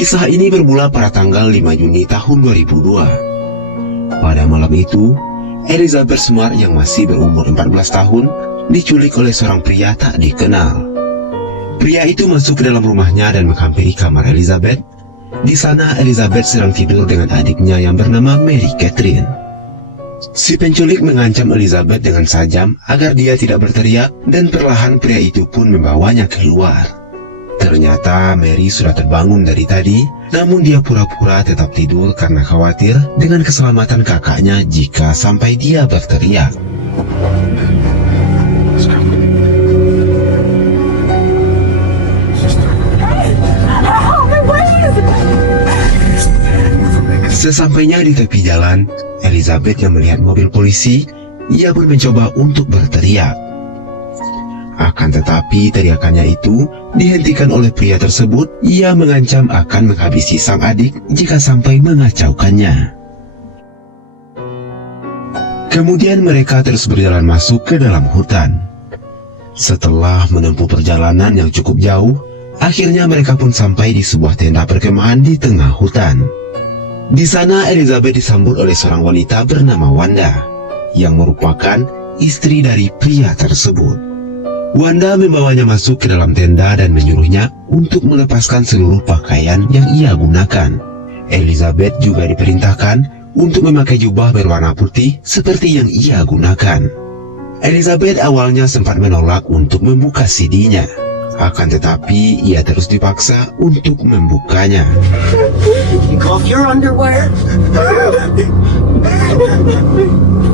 Kisah ini bermula pada tanggal 5 Juni tahun 2002. Pada malam itu, Elizabeth Smart yang masih berumur 14 tahun diculik oleh seorang pria tak dikenal. Pria itu masuk ke dalam rumahnya dan menghampiri kamar Elizabeth. Di sana Elizabeth sedang tidur dengan adiknya yang bernama Mary Catherine. Si penculik mengancam Elizabeth dengan tajam agar dia tidak berteriak, dan perlahan pria itu pun membawanya keluar. Ternyata Mary sudah terbangun dari tadi, namun dia pura-pura tetap tidur karena khawatir dengan keselamatan kakaknya jika sampai dia berteriak. Sesampainya di tepi jalan, Elizabeth yang melihat mobil polisi, ia pun mencoba untuk berteriak. Akan tetapi teriakannya itu dihentikan oleh pria tersebut. Ia mengancam akan menghabisi sang adik jika sampai mengacaukannya. Kemudian mereka terus berjalan masuk ke dalam hutan. Setelah menempuh perjalanan yang cukup jauh, akhirnya mereka pun sampai di sebuah tenda perkemahan di tengah hutan. Di sana Elizabeth disambut oleh seorang wanita bernama Wanda, yang merupakan istri dari pria tersebut. Wanda membawanya masuk ke dalam tenda dan menyuruhnya untuk melepaskan seluruh pakaian yang ia gunakan. Elizabeth juga diperintahkan untuk memakai jubah berwarna putih seperti yang ia gunakan. Elizabeth awalnya sempat menolak untuk membuka CD-nya. Akan tetapi ia terus dipaksa untuk membukanya. Take off your underwear.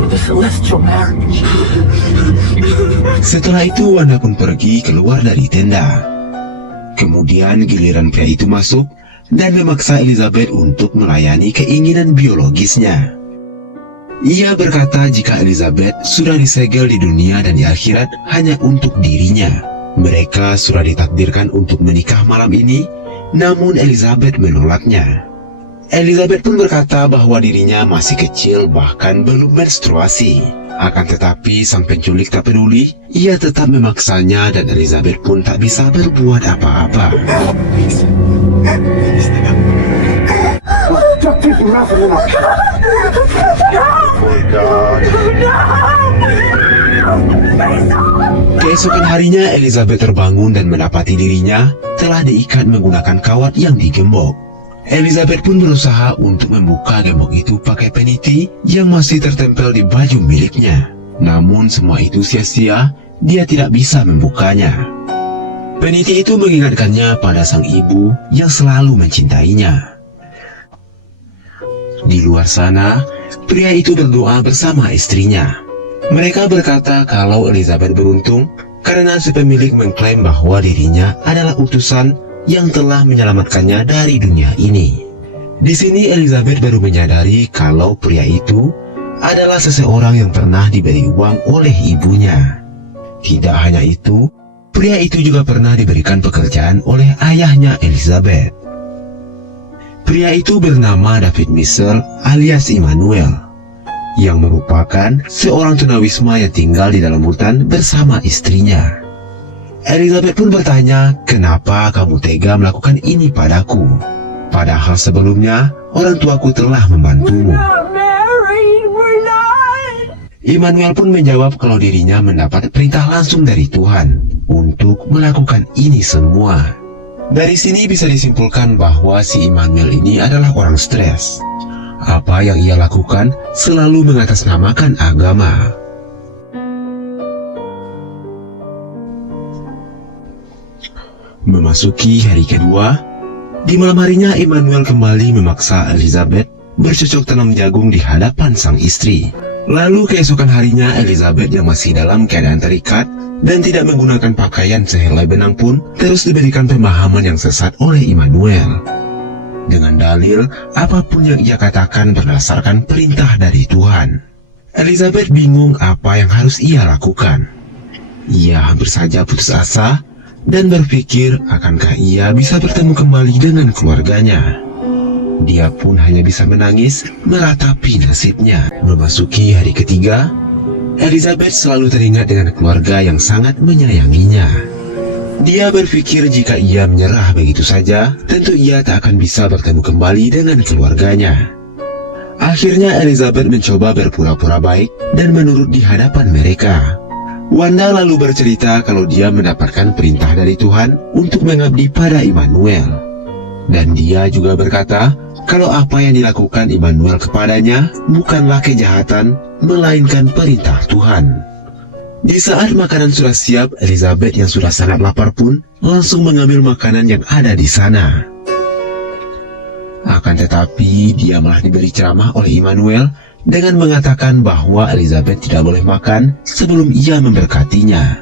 The celestial marriage. Setelah itu Wanda pun pergi keluar dari tenda. Kemudian giliran pria itu masuk dan memaksa Elizabeth untuk melayani keinginan biologisnya. Ia berkata jika Elizabeth sudah disegel di dunia dan di akhirat hanya untuk dirinya. Mereka sudah ditakdirkan untuk menikah malam ini, namun Elizabeth menolaknya. Elizabeth pun berkata bahwa dirinya masih kecil, bahkan belum menstruasi. Akan tetapi sang penculik tak peduli, ia tetap memaksanya dan Elizabeth pun tak bisa berbuat apa-apa. Keesokan harinya Elizabeth terbangun dan mendapati dirinya telah diikat menggunakan kawat yang digembok. Elizabeth pun berusaha untuk membuka gembok itu pakai peniti yang masih tertempel di baju miliknya. Namun semua itu sia-sia, dia tidak bisa membukanya. Peniti itu mengingatkannya pada sang ibu yang selalu mencintainya. Di luar sana, pria itu berdoa bersama istrinya. Mereka berkata kalau Elizabeth beruntung karena si pemilik mengklaim bahwa dirinya adalah utusan yang telah menyelamatkannya dari dunia ini. Di sini Elizabeth baru menyadari kalau pria itu adalah seseorang yang pernah diberi uang oleh ibunya. Tidak hanya itu, pria itu juga pernah diberikan pekerjaan oleh ayahnya Elizabeth. Pria itu bernama David Mitchell alias Immanuel, yang merupakan seorang tunawisma yang tinggal di dalam hutan bersama istrinya. Elizabeth pun bertanya, kenapa kamu tega melakukan ini padaku? Padahal sebelumnya, orang tuaku telah membantumu. Immanuel pun menjawab kalau dirinya mendapat perintah langsung dari Tuhan untuk melakukan ini semua. Dari sini bisa disimpulkan bahwa si Immanuel ini adalah orang stres. Apa yang ia lakukan selalu mengatasnamakan agama. Memasuki hari kedua, di malam harinya Immanuel kembali memaksa Elizabeth bercocok tanam jagung di hadapan sang istri. Lalu keesokan harinya Elizabeth yang masih dalam keadaan terikat dan tidak menggunakan pakaian sehelai benang pun terus diberikan pemahaman yang sesat oleh Immanuel. Dengan dalil apapun yang ia katakan berdasarkan perintah dari Tuhan. Elizabeth bingung apa yang harus ia lakukan. Ia hampir saja putus asa dan berpikir akankah ia bisa bertemu kembali dengan keluarganya. Dia pun hanya bisa menangis meratapi nasibnya. Memasuki hari ketiga, Elizabeth selalu teringat dengan keluarga yang sangat menyayanginya. Dia berpikir jika ia menyerah begitu saja, tentu ia tak akan bisa bertemu kembali dengan keluarganya. Akhirnya Elizabeth mencoba berpura-pura baik dan menurut di hadapan mereka. Wanda lalu bercerita kalau dia mendapatkan perintah dari Tuhan untuk mengabdi pada Immanuel. Dan dia juga berkata kalau apa yang dilakukan Immanuel kepadanya bukanlah kejahatan, melainkan perintah Tuhan. Di saat makanan sudah siap, Elizabeth yang sudah sangat lapar pun langsung mengambil makanan yang ada di sana. Akan tetapi, dia malah diberi ceramah oleh Immanuel dengan mengatakan bahwa Elizabeth tidak boleh makan sebelum ia memberkatinya.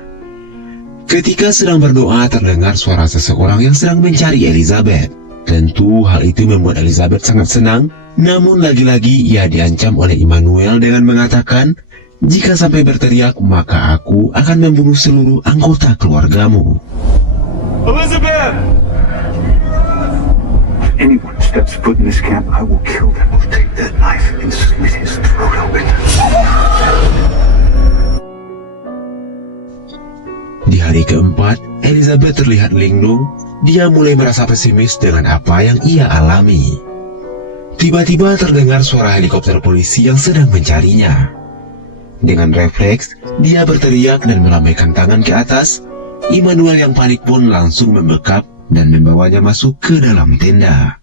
Ketika sedang berdoa, terdengar suara seseorang yang sedang mencari Elizabeth. Tentu hal itu membuat Elizabeth sangat senang, namun lagi-lagi ia diancam oleh Immanuel dengan mengatakan, jika sampai berteriak, maka aku akan membunuh seluruh anggota keluargamu. Elizabeth! If anyone steps foot in this camp, I will kill them. I'll take that knife and slit his throat open. Di hari keempat, Elizabeth terlihat linglung. Dia mulai merasa pesimis dengan apa yang ia alami. Tiba-tiba terdengar suara helikopter polisi yang sedang mencarinya. Dengan refleks, dia berteriak dan melambaikan tangan ke atas. Immanuel yang panik pun langsung membekap dan membawanya masuk ke dalam tenda.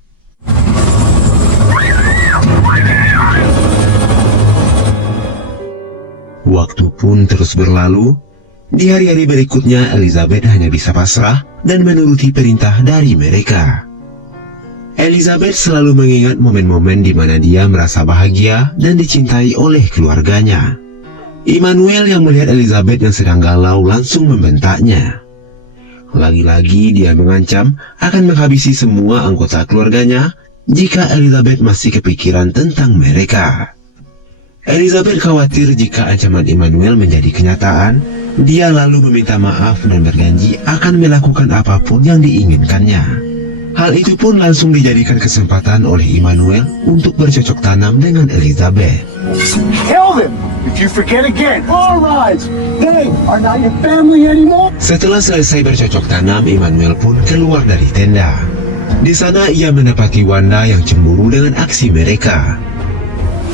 Waktu pun terus berlalu. Di hari-hari berikutnya, Elizabeth hanya bisa pasrah dan menuruti perintah dari mereka. Elizabeth selalu mengingat momen-momen di mana dia merasa bahagia dan dicintai oleh keluarganya. Immanuel yang melihat Elizabeth yang sedang galau langsung membentaknya. Lagi-lagi dia mengancam akan menghabisi semua anggota keluarganya jika Elizabeth masih kepikiran tentang mereka. Elizabeth khawatir jika ancaman Immanuel menjadi kenyataan. Dia lalu meminta maaf dan berjanji akan melakukan apapun yang diinginkannya. Hal itu pun langsung dijadikan kesempatan oleh Immanuel untuk bercocok tanam dengan Elizabeth. Kill them if you forget again. All right, they are not your family anymore. Setelah selesai bercocok tanam, Immanuel pun keluar dari tenda. Di sana ia mendapati Wanda yang cemburu dengan aksi mereka.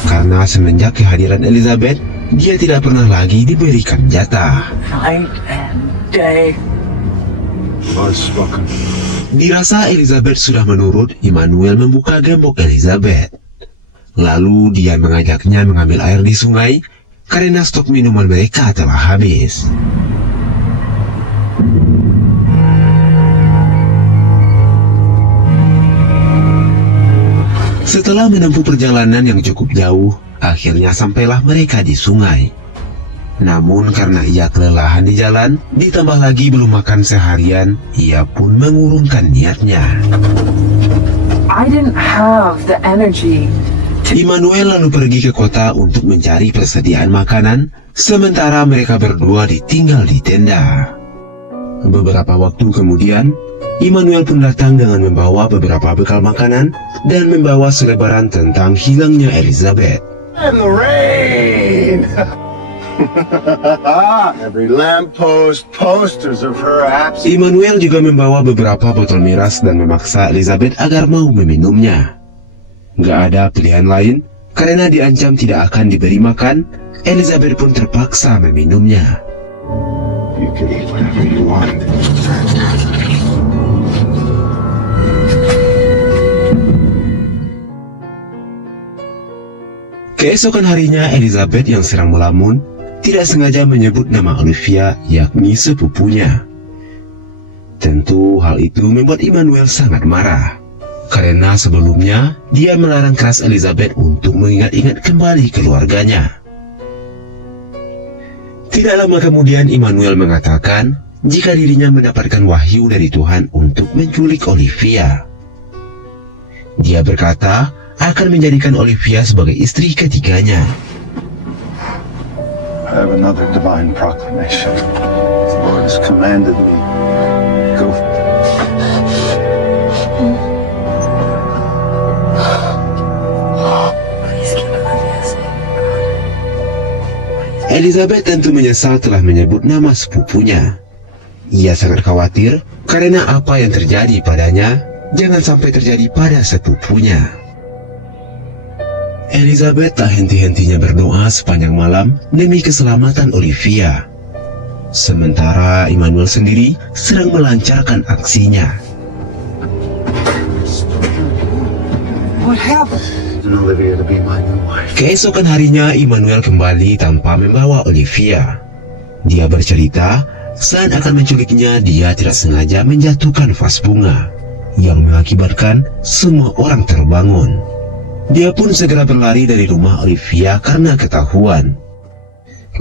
Karena semenjak kehadiran Elizabeth, dia tidak pernah lagi diberikan jatah. Night and day. Dirasa Elizabeth sudah menurut, Immanuel membuka gembok Elizabeth. Lalu dia mengajaknya mengambil air di sungai karena stok minuman mereka telah habis. Setelah menempuh perjalanan yang cukup jauh, akhirnya sampailah mereka di sungai. Namun karena ia kelelahan di jalan, ditambah lagi belum makan seharian, ia pun mengurungkan niatnya. I didn't have the energy. Immanuel lalu pergi ke kota untuk mencari persediaan makanan, sementara mereka berdua ditinggal di tenda. Beberapa waktu kemudian, Immanuel pun datang dengan membawa beberapa bekal makanan dan membawa selebaran tentang hilangnya Elizabeth. And the rain. Every lamppost, posters of her absence. Immanuel juga membawa beberapa botol miras dan memaksa Elizabeth agar mau meminumnya. Gak ada pilihan lain, karena diancam tidak akan diberi makan, Elizabeth pun terpaksa meminumnya. You can eat whatever you want. Keesokan harinya, Elizabeth yang sedang melamun tidak sengaja menyebut nama Olivia, yakni sepupunya. Tentu hal itu membuat Immanuel sangat marah, karena sebelumnya dia melarang keras Elizabeth untuk mengingat-ingat kembali keluarganya. Tidak lama kemudian Immanuel mengatakan jika dirinya mendapatkan wahyu dari Tuhan untuk menculik Olivia. Dia berkata akan menjadikan Olivia sebagai istri ketiganya. I have another divine proclamation. The Lord has commanded me. Go. Elizabeth tentu menyesal telah menyebut nama sepupunya. Ia sangat khawatir karena apa yang terjadi padanya jangan sampai terjadi pada sepupunya. Elizabeth tak henti-hentinya berdoa sepanjang malam demi keselamatan Olivia. Sementara Emmanuel sendiri sedang melancarkan aksinya. What happened? Olivia to be my new wife. Keesokan harinya Emmanuel kembali tanpa membawa Olivia. Dia bercerita saat akan menculiknya dia tidak sengaja menjatuhkan vas bunga yang mengakibatkan semua orang terbangun. Dia pun segera berlari dari rumah Olivia karena ketahuan.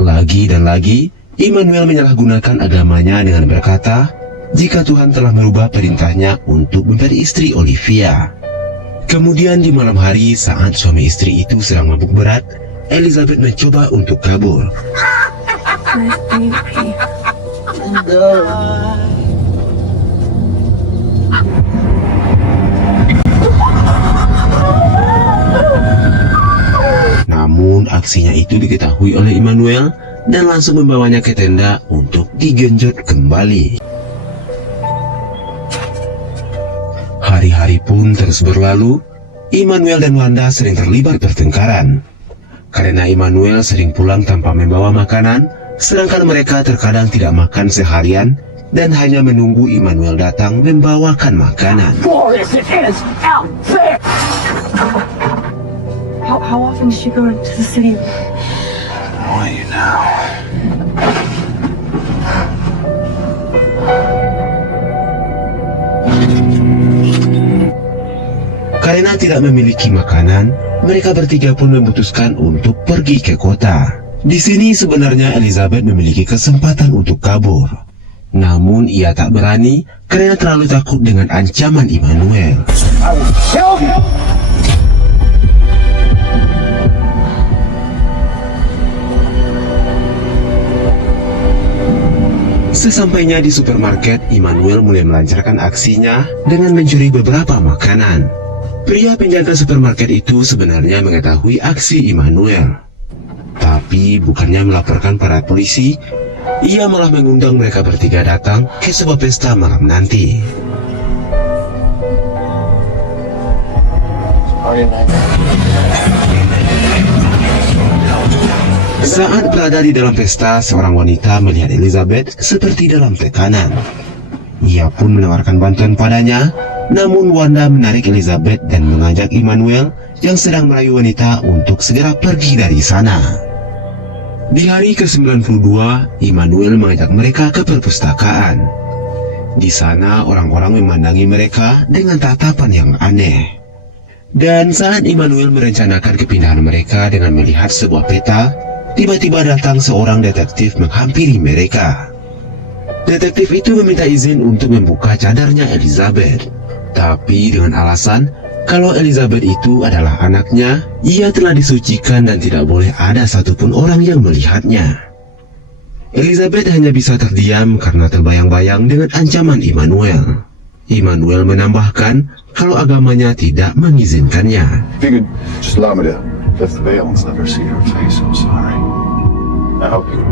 Lagi dan lagi, Emmanuel menyalahgunakan agamanya dengan berkata, jika Tuhan telah merubah perintahnya untuk menjadi istri Olivia. Kemudian di malam hari saat suami istri itu sedang mabuk berat, Elizabeth mencoba untuk kabur. Namun aksinya itu diketahui oleh Emmanuel dan langsung membawanya ke tenda untuk digenjot kembali. Hari-hari pun terus berlalu. Emmanuel dan Wanda sering terlibat pertengkaran karena Emmanuel sering pulang tanpa membawa makanan, sedangkan mereka terkadang tidak makan seharian dan hanya menunggu Emmanuel datang membawakan makanan. Boris, it is out there! How often does she go to the city? I want you now. Karena tidak memiliki makanan, mereka bertiga pun memutuskan untuk pergi ke kota. Di sini sebenarnya Elizabeth memiliki kesempatan untuk kabur. Namun ia tak berani karena terlalu takut dengan ancaman Emmanuel. I will kill you! Sesampainya di supermarket, Emmanuel mulai melancarkan aksinya dengan mencuri beberapa makanan. Pria penjaga supermarket itu sebenarnya mengetahui aksi Emmanuel. Tapi bukannya melaporkan para polisi, ia malah mengundang mereka bertiga datang ke sebuah pesta malam nanti. Saat berada di dalam pesta, seorang wanita melihat Elizabeth seperti dalam tekanan. Ia pun menawarkan bantuan padanya, namun Wanda menarik Elizabeth dan mengajak Emmanuel yang sedang merayu wanita untuk segera pergi dari sana. Di hari ke-92, Emmanuel mengajak mereka ke perpustakaan. Di sana orang-orang memandangi mereka dengan tatapan yang aneh. Dan saat Emmanuel merencanakan kepindahan mereka dengan melihat sebuah peta, tiba-tiba datang seorang detektif menghampiri mereka. Detektif itu meminta izin untuk membuka cadarnya Elizabeth. Tapi dengan alasan kalau Elizabeth itu adalah anaknya, ia telah disucikan dan tidak boleh ada satupun orang yang melihatnya. Elizabeth hanya bisa terdiam karena terbayang-bayang dengan ancaman Emmanuel. Emmanuel menambahkan kalau agamanya tidak mengizinkannya. If you could just allow me to lift the veil and let her see her face, I'm sorry. I hope you.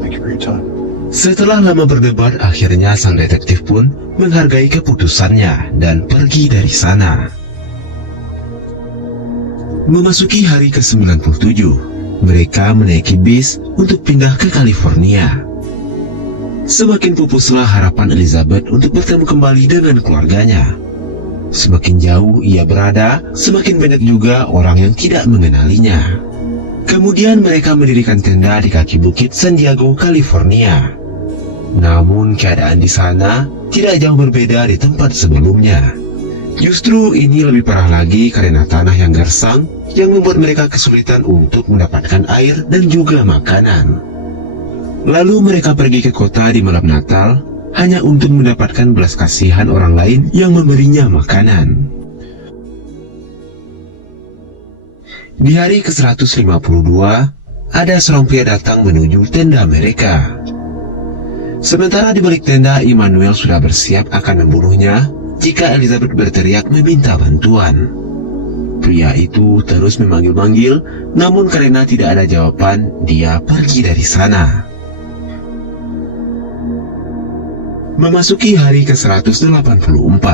Thank you for your time. Setelah lama berdebat, akhirnya sang detektif pun menghargai keputusannya dan pergi dari sana. Memasuki hari ke-97, mereka menaiki bis untuk pindah ke California. Semakin pupuslah harapan Elizabeth untuk bertemu kembali dengan keluarganya. Semakin jauh ia berada, semakin banyak juga orang yang tidak mengenalinya. Kemudian mereka mendirikan tenda di kaki bukit San Diego, California. Namun keadaan di sana tidak jauh berbeda di tempat sebelumnya. Justru ini lebih parah lagi karena tanah yang gersang yang membuat mereka kesulitan untuk mendapatkan air dan juga makanan. Lalu mereka pergi ke kota di malam Natal hanya untuk mendapatkan belas kasihan orang lain yang memberinya makanan. Di hari ke-152, ada seorang pria datang menuju tenda mereka. Sementara di balik tenda, Emmanuel sudah bersiap akan membunuhnya jika Elizabeth berteriak meminta bantuan. Pria itu terus memanggil-manggil, namun karena tidak ada jawaban, dia pergi dari sana. Memasuki hari ke-184.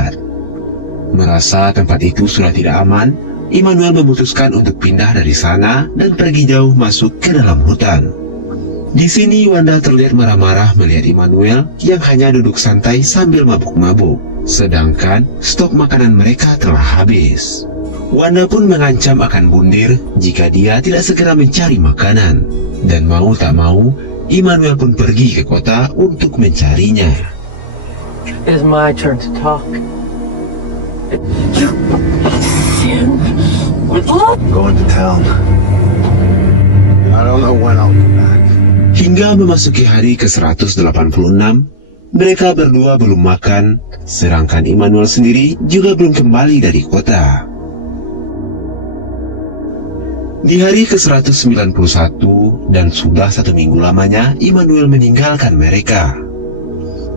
Merasa tempat itu sudah tidak aman, Immanuel memutuskan untuk pindah dari sana dan pergi jauh masuk ke dalam hutan. Di sini Wanda terlihat marah-marah melihat Immanuel yang hanya duduk santai sambil mabuk-mabuk, sedangkan stok makanan mereka telah habis. Wanda pun mengancam akan bundir jika dia tidak segera mencari makanan. Dan mau tak mau, Immanuel pun pergi ke kota untuk mencarinya. It is my turn to talk. Going to town. I don't know when I'll be back. Hingga memasuki hari ke-186, mereka berdua belum makan, sedangkan Immanuel sendiri juga belum kembali dari kota. Di hari ke-191 dan sudah 1 minggu lamanya Immanuel meninggalkan mereka.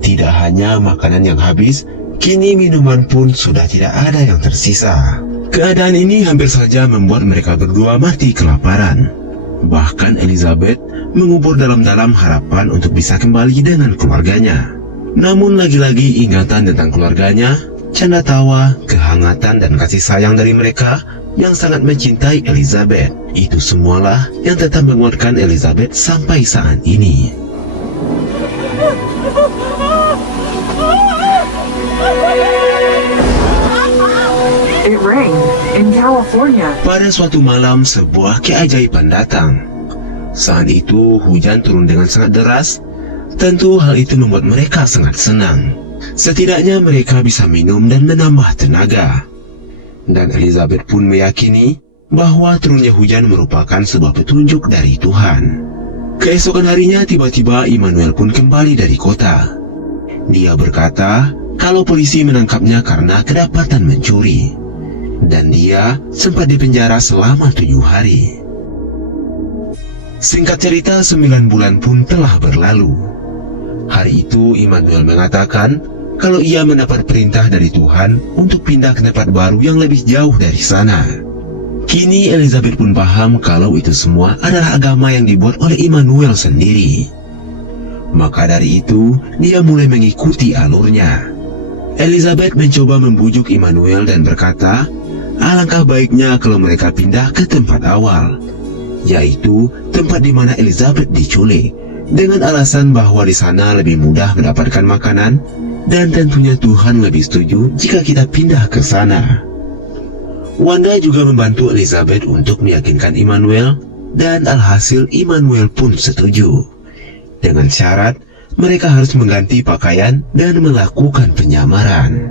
Tidak hanya makanan yang habis, kini minuman pun sudah tidak ada yang tersisa. Keadaan ini hampir saja membuat mereka berdua mati kelaparan. Bahkan Elizabeth mengubur dalam-dalam harapan untuk bisa kembali dengan keluarganya. Namun lagi-lagi ingatan tentang keluarganya, canda tawa, kehangatan dan kasih sayang dari mereka yang sangat mencintai Elizabeth, itu semualah yang tetap menguatkan Elizabeth sampai saat ini. It rained in California. Pada suatu malam, sebuah keajaiban datang. Saat itu hujan turun dengan sangat deras. Tentu hal itu membuat mereka sangat senang. Setidaknya mereka bisa minum dan menambah tenaga. Dan Elizabeth pun meyakini bahwa turunnya hujan merupakan sebuah petunjuk dari Tuhan. Keesokan harinya tiba-tiba Immanuel pun kembali dari kota. Dia berkata kalau polisi menangkapnya karena kedapatan mencuri. Dan dia sempat dipenjara selama 7 hari. Singkat cerita, 9 bulan pun telah berlalu. Hari itu Immanuel mengatakan kalau ia mendapat perintah dari Tuhan untuk pindah ke tempat baru yang lebih jauh dari sana. Kini Elizabeth pun paham kalau itu semua adalah agama yang dibuat oleh Immanuel sendiri. Maka dari itu, dia mulai mengikuti alurnya. Elizabeth mencoba membujuk Immanuel dan berkata, alangkah baiknya kalau mereka pindah ke tempat awal, yaitu tempat di mana Elizabeth diculik, dengan alasan bahwa di sana lebih mudah mendapatkan makanan, dan tentunya Tuhan lebih setuju jika kita pindah ke sana. Wanda juga membantu Elizabeth untuk meyakinkan Immanuel, dan alhasil Immanuel pun setuju. Dengan syarat, mereka harus mengganti pakaian dan melakukan penyamaran.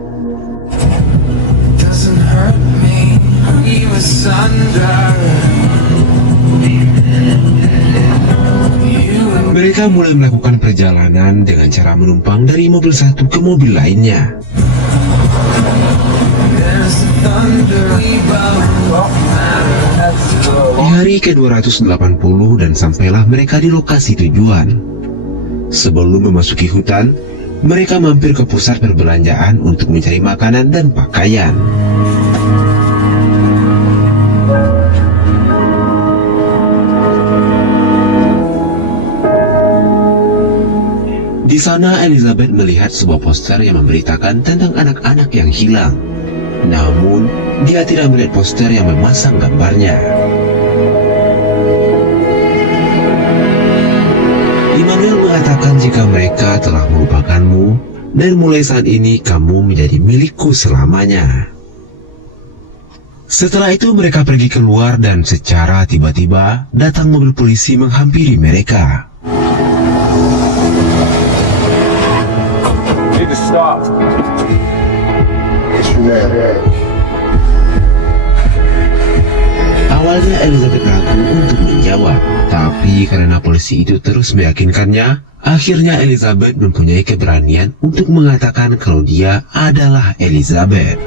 Mereka mulai melakukan perjalanan dengan cara menumpang dari mobil satu ke mobil lainnya. Di hari ke-280 dan sampailah mereka di lokasi tujuan. Sebelum memasuki hutan, mereka mampir ke pusat perbelanjaan untuk mencari makanan dan pakaian. Di sana Elizabeth melihat sebuah poster yang memberitakan tentang anak-anak yang hilang. Namun, dia tidak melihat poster yang memasang gambarnya. Immanuel mengatakan jika mereka telah melupakanmu, dan mulai saat ini kamu menjadi milikku selamanya. Setelah itu mereka pergi keluar dan secara tiba-tiba datang mobil polisi menghampiri mereka. Need to stop. Awalnya Elizabeth ragu untuk menjawab, tapi karena polisi itu terus meyakinkannya, akhirnya Elizabeth mempunyai keberanian untuk mengatakan kalau dia adalah Elizabeth.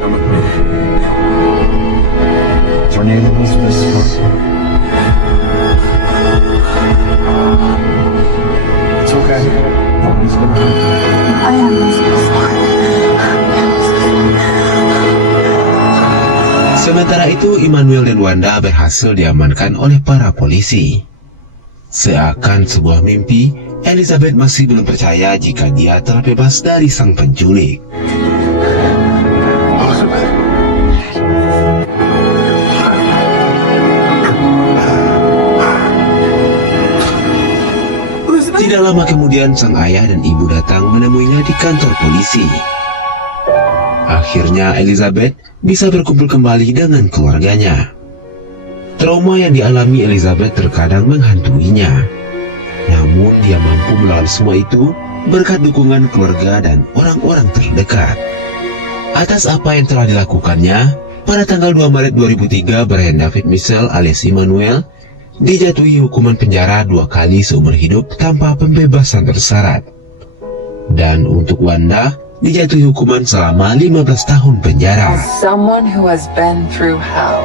It's okay. I am so sorry. Sementara itu, Immanuel dan Wanda berhasil diamankan oleh para polisi. Seakan sebuah mimpi, Elizabeth masih belum percaya jika dia telah bebas dari sang penculik. Tidak lama kemudian, sang ayah dan ibu datang menemuinya di kantor polisi. Akhirnya Elizabeth bisa berkumpul kembali dengan keluarganya. Trauma yang dialami Elizabeth terkadang menghantuinya. Namun dia mampu melawan semua itu berkat dukungan keluarga dan orang-orang terdekat. Atas apa yang telah dilakukannya, pada tanggal 2 Maret 2003, Brian David Mitchell alias Immanuel dijatuhi hukuman penjara 2 kali seumur hidup tanpa pembebasan bersyarat. Dan untuk Wanda, dijatuhi hukuman selama 15 tahun penjara. Someone who has been through hell.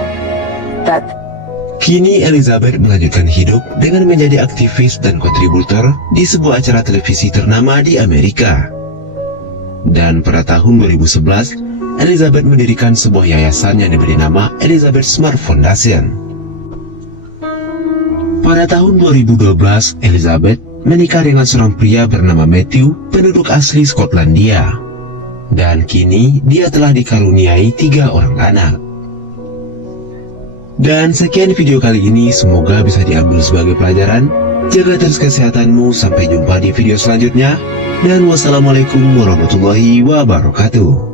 Kini Elizabeth melanjutkan hidup dengan menjadi aktivis dan kontributor di sebuah acara televisi ternama di Amerika. Dan pada tahun 2011, Elizabeth mendirikan sebuah yayasan yang diberi nama Elizabeth Smart Foundation. Pada tahun 2012, Elizabeth menikah dengan seorang pria bernama Matthew, penduduk asli Skotlandia. Dan kini dia telah dikaruniai 3 orang anak. Dan sekian video kali ini, semoga bisa diambil sebagai pelajaran. Jaga terus kesehatanmu, sampai jumpa di video selanjutnya. Dan wassalamualaikum warahmatullahi wabarakatuh.